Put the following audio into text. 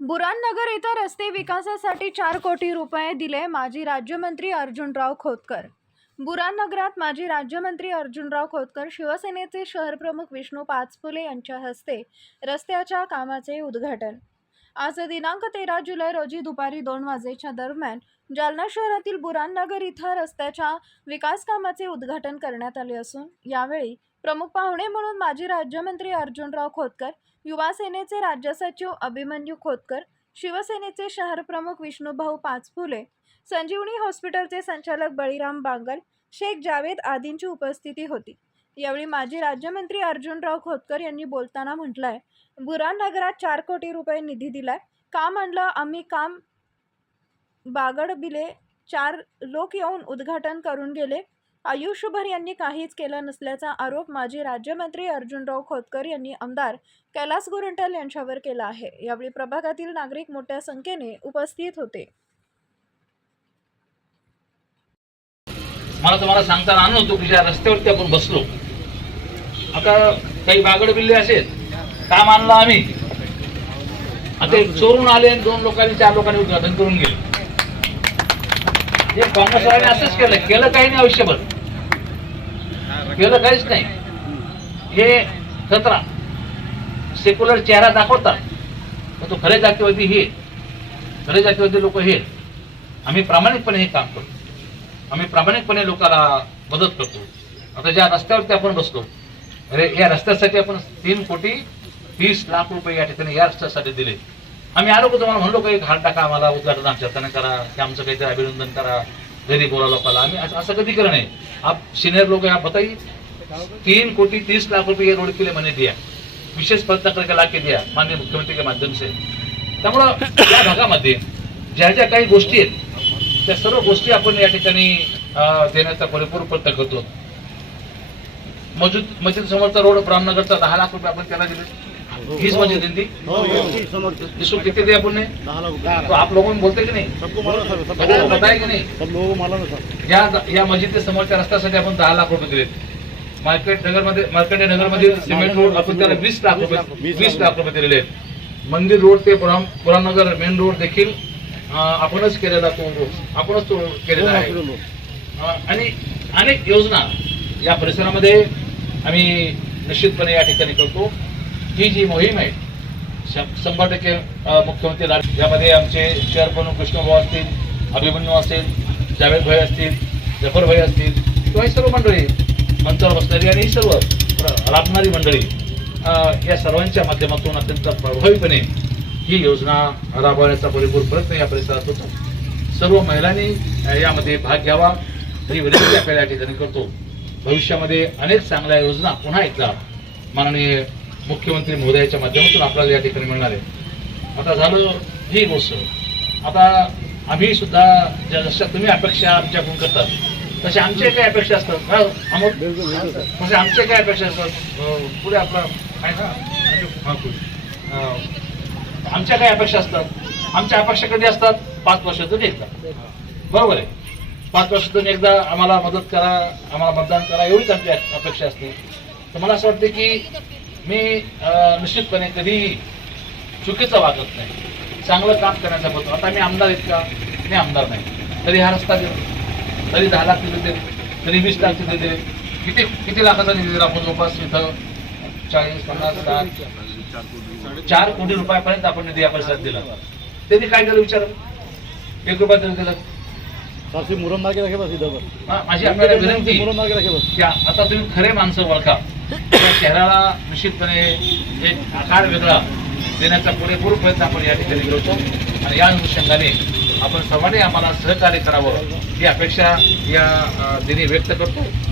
बुराननगर इथं रस्ते विकासासाठी चार कोटी रुपये दिले माजी राज्यमंत्री अर्जुनराव खोतकर. बुराननगरात माजी राज्यमंत्री अर्जुनराव खोतकर शिवसेनेचे शहरप्रमुख विष्णू पाचपुले यांच्या हस्ते रस्त्याच्या कामाचे उद्घाटन आज दिनांक तेरा जुलै रोजी दुपारी दोन वाजेच्या दरम्यान जालना शहरातील बुराननगर इथं रस्त्याच्या विकास कामाचे उद्घाटन करण्यात आले असून यावेळी प्रमुख पाहुणे म्हणून माजी राज्यमंत्री अर्जुनराव खोतकर युवा सेनेचे राज्य सचिव अभिमन्यू खोतकर शिवसेनेचे शहरप्रमुख विष्णुभाऊ पाचफुले संजीवनी हॉस्पिटलचे संचालक बळीराम बांगल शेख जावेद आदींची उपस्थिती होती. यावेळी माजी राज्यमंत्री अर्जुनराव खोतकर यांनी बोलताना म्हटलंय बुरान नगरात चार कोटी रुपये निधी दिलाय. काम आणलं आम्ही काम बागड बिले चार लोक येऊन उद्घाटन करून गेले. आयुष्यभर यांनी काहीच केलं नसल्याचा आरोप माजी राज्यमंत्री अर्जुनराव खोतकर यांनी आमदार कैलास गोरंट्याल यांच्यावर केला आहे. यावेळी प्रभागातील नागरिक मोठ्या संख्येने उपस्थित होते. मला तुम्हाला सांगताना आनंद होतो की ज्या रस्त्यावरती आपण बसलो आता काही बागड बिल्ले असेल काम आणलं आम्ही. आता एक चोरून आले आणि दोन लोकांनी चार लोकांनी उद्घाटन करून गेले. हे काँग्रेसवाल्यांनी असंच केलं. केलं काही नाही आयुष्यभर. केलं काहीच नाही. हे खतरा सेक्युलर चेहरा दाखवतात. पण तो खरे जातीवादी हे. खरे जातीवादी लोक हे. आम्ही प्रामाणिकपणे हे काम करतो. आम्ही प्रामाणिकपणे लोकांना मदत करतो. आता ज्या रस्त्यावरती आपण बसतो अरे या रस्त्यासाठी आपण तीन कोटी तीस लाख रुपये या ठिकाणी या रस्त्यासाठी दिले. आम्ही आलो होतो तुम्हाला म्हणलो काही घाट टाका आम्हाला उद्घाटन आमच्या हाताने करा की आमचं काहीतरी अभिनंदन करा घरी बोला लोकांना. आम्ही असं असं कधी करणं नाही. आप सिनियर लोक यहाँ बताइए तीन कोटी तीस लाख रुपये रोड के लिए मैंने दिया. विशेष प्रयत्न करके ला के दिया माननीय मुख्यमंत्री के माध्यम से त्यामुळं या भागामध्ये ज्या ज्या काही गोष्टी आहेत त्या सर्व गोष्टी आपण या ठिकाणी देण्याचा पुरेपूर प्रयत्न करतो. मस्जिद मस्जिद समोरचा रोड रामनगरचा दहा लाख रुपये आपण त्याला दिले. हीच मस्जिद हिंदी जिसको कितने दिए अपन ने तो आप लोगों में बोलते की नाही? सबको है को नाही सब लोगों को मालूम है सर या या मस्जिदच्या समोरच्या रस्त्यासाठी आपण दहा लाख रुपये दिलेत. मार्केट नगरमध्ये मार्कंडे नगर मधील सिमेंट रोड आपण त्याला वीस लाख रुपये वीस लाख रुपये. दिलेले आहेत. मंदिर रोड ते पुराम पुराणनगर मेन रोड देखील आपणच केलेला तो रोड आपणच तो केलेला आहे. अं, आणि अनेक योजना या परिसरामध्ये आम्ही निश्चितपणे या ठिकाणी करतो. ही जी मोहीम आहे शंभर टक्के मुख्यमंत्री लाड यामध्ये आमचे शहर कृष्णभाऊ असतील अभिमन्यू असेल जावेद भाई असतील जफर भाई असतील किंवा ही सर्व मंडळी मंचावर बसणारी आणि ही सर्व राबणारी मंडळी या सर्वांच्या माध्यमातून अत्यंत प्रभावीपणे ही योजना राबवण्याचा परिपूर्ण प्रयत्न या परिसरात होतो. सर्व महिलांनी यामध्ये भाग घ्यावा ही विनंती आपल्याला या ठिकाणी करतो. भविष्यामध्ये अनेक चांगल्या योजना पुन्हा एकदा माननीय मुख्यमंत्री महोदयाच्या माध्यमातून आपल्याला या ठिकाणी मिळणार आहे आता झालं ही गोष्ट. आता आम्ही सुद्धा ज्या जशा तुम्ही अपेक्षा आमच्याकडून करतात तशा आमच्या काही अपेक्षा असतात. हा, अमोल? म्हणजे आमच्या काय अपेक्षा असतात. पुढे आपला आहे ना? आमच्या काय अपेक्षा असतात. आमच्या अपेक्षा कधी असतात? पाच वर्षातून एकदा. बरोबर आहे. पाच वर्षातून एकदा आम्हाला मदत करा आम्हाला मतदान करा एवढीच आमची अपेक्षा असते. तर मला असं वाटतं की मी निश्चितपणे कधी चुकीचं वागत नाही. चांगलं काम करण्याचा बघतो आता मी आमदार आहेत का मी आमदार नाही. तरी हा रस्ता दिला तरी दहा लाख निधी देत. तरी वीस लाख निधी दिले किती किती लाखाचा निधी दिला आपण जवळपास इथं चाळीस पन्नास लाख चार कोटी रुपयापर्यंत आपण निधी या परिसरात दिला. त्यांनी काय केलं विचार? एक रुपया दिलं. सर सिर्फ मुरम मार के रखे बस हा, माझी आपल्याला विनंती मुरम मार के रखे बस. की आता तुम्ही खरे माणसं ओळखा शहराला निश्चितपणे एक आकार वेगळा देण्याचा पुरेपूर प्रयत्न आपण या ठिकाणी करतो आणि या अनुषंगाने आपण सर्वांनी आम्हाला सहकार्य करावं ही अपेक्षा या दिनी व्यक्त करतो.